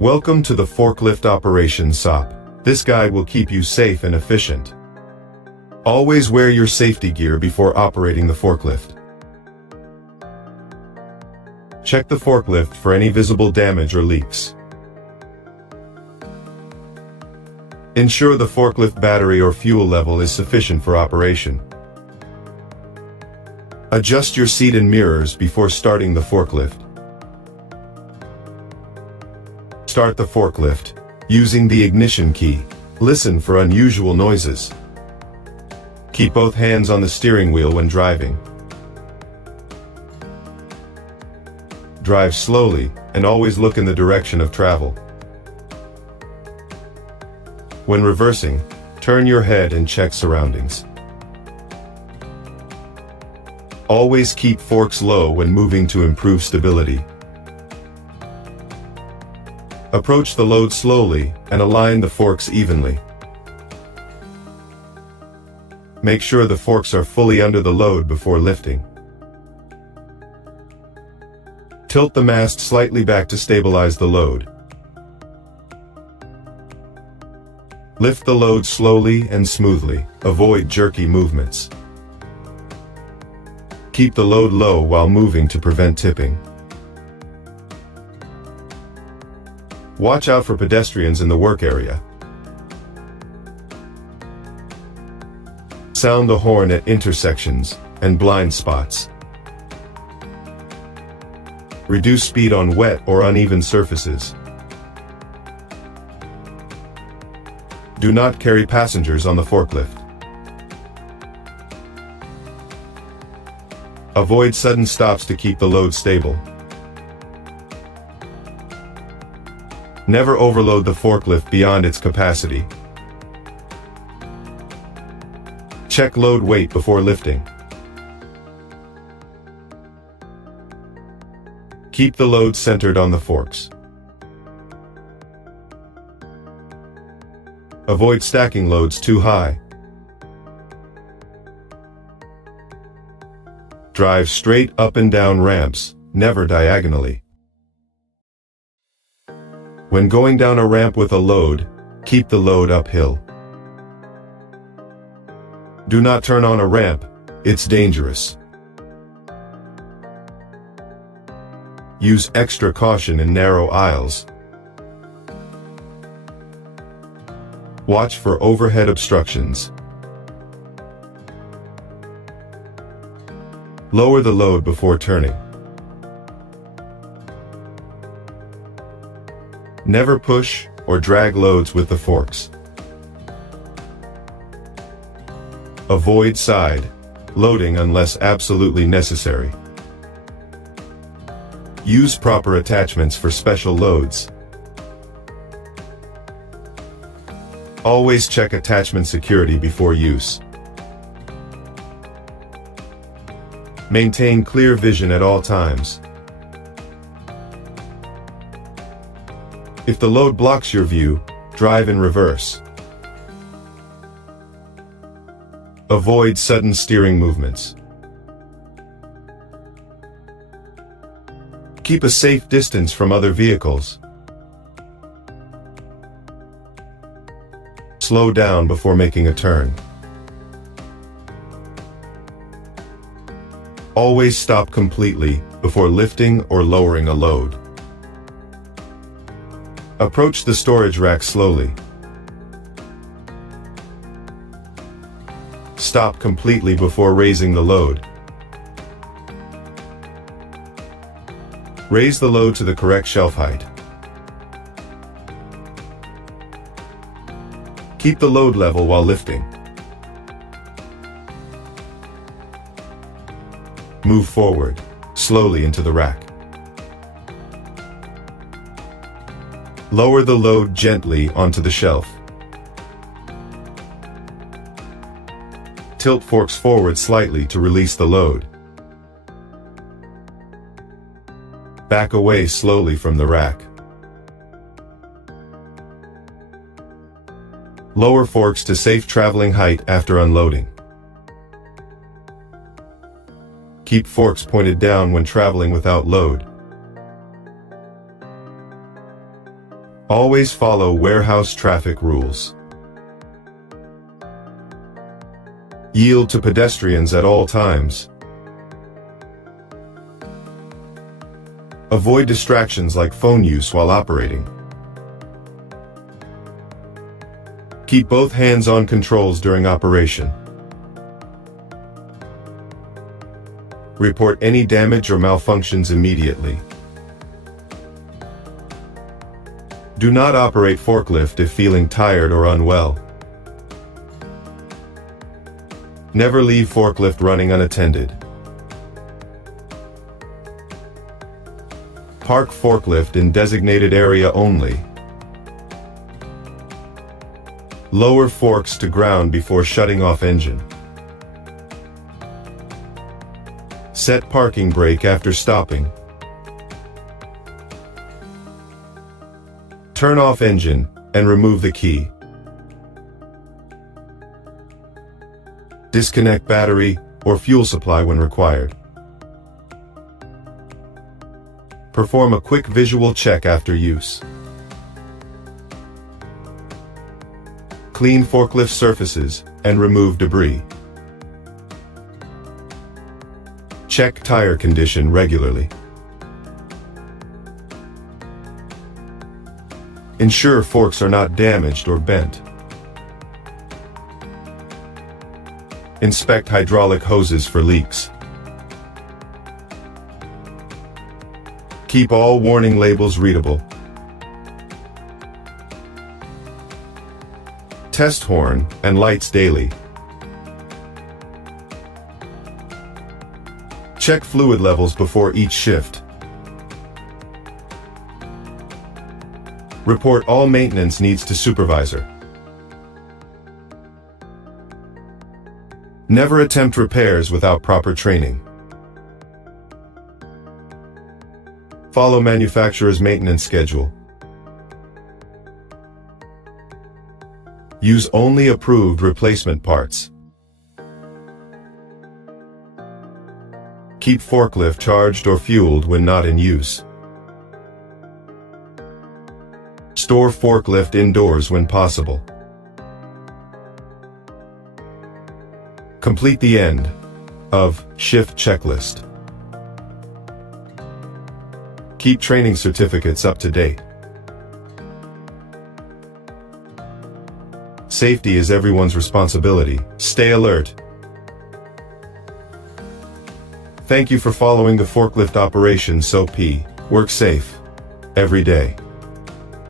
Welcome to the Forklift Operation SOP. This guide will keep you safe and efficient. Always wear your safety gear before operating the forklift. Check the forklift for any visible damage or leaks. Ensure the forklift battery or fuel level is sufficient for operation. Adjust your seat and mirrors before starting the forklift. Start the forklift using the ignition key. Listen for unusual noises. Keep both hands on the steering wheel when driving. Drive slowly and always look in the direction of travel. When reversing, turn your head and check surroundings. Always keep forks low when moving to improve stability. Approach the load slowly and align the forks evenly. Make sure the forks are fully under the load before lifting. Tilt the mast slightly back to stabilize the load. Lift the load slowly and smoothly. Avoid jerky movements. Keep the load low while moving to prevent tipping. Watch out for pedestrians in the work area. Sound the horn at intersections and blind spots. Reduce speed on wet or uneven surfaces. Do not carry passengers on the forklift. Avoid sudden stops to keep the load stable. Never overload the forklift beyond its capacity. Check load weight before lifting. Keep the load centered on the forks. Avoid stacking loads too high. Drive straight up and down ramps, never diagonally. When going down a ramp with a load, keep the load uphill. Do not turn on a ramp, it's dangerous. Use extra caution in narrow aisles. Watch for overhead obstructions. Lower the load before turning. Never push or drag loads with the forks. Avoid side loading unless absolutely necessary. Use proper attachments for special loads. Always check attachment security before use. Maintain clear vision at all times. If the load blocks your view, drive in reverse. Avoid sudden steering movements. Keep a safe distance from other vehicles. Slow down before making a turn. Always stop completely before lifting or lowering a load. Approach the storage rack slowly. Stop completely before raising the load. Raise the load to the correct shelf height. Keep the load level while lifting. Move forward, slowly into the rack. Lower the load gently onto the shelf. Tilt forks forward slightly to release the load. Back away slowly from the rack. Lower forks to safe traveling height after unloading. Keep forks pointed down when traveling without load. Always follow warehouse traffic rules. Yield to pedestrians at all times. Avoid distractions like phone use while operating. Keep both hands on controls during operation. Report any damage or malfunctions immediately. Do not operate forklift if feeling tired or unwell. Never leave forklift running unattended. Park forklift in designated area only. Lower forks to ground before shutting off engine. Set parking brake after stopping. Turn off engine and remove the key. Disconnect battery or fuel supply when required. Perform a quick visual check after use. Clean forklift surfaces and remove debris. Check tire condition regularly. Ensure forks are not damaged or bent. Inspect hydraulic hoses for leaks. Keep all warning labels readable. Test horn and lights daily. Check fluid levels before each shift. Report all maintenance needs to supervisor. Never attempt repairs without proper training. Follow manufacturer's maintenance schedule. Use only approved replacement parts. Keep forklift charged or fueled when not in use. Store forklift indoors when possible. Complete the end of shift checklist. Keep training certificates up to date. Safety is everyone's responsibility. Stay alert. Thank you for following the Forklift Operation SOP. Work safe every day.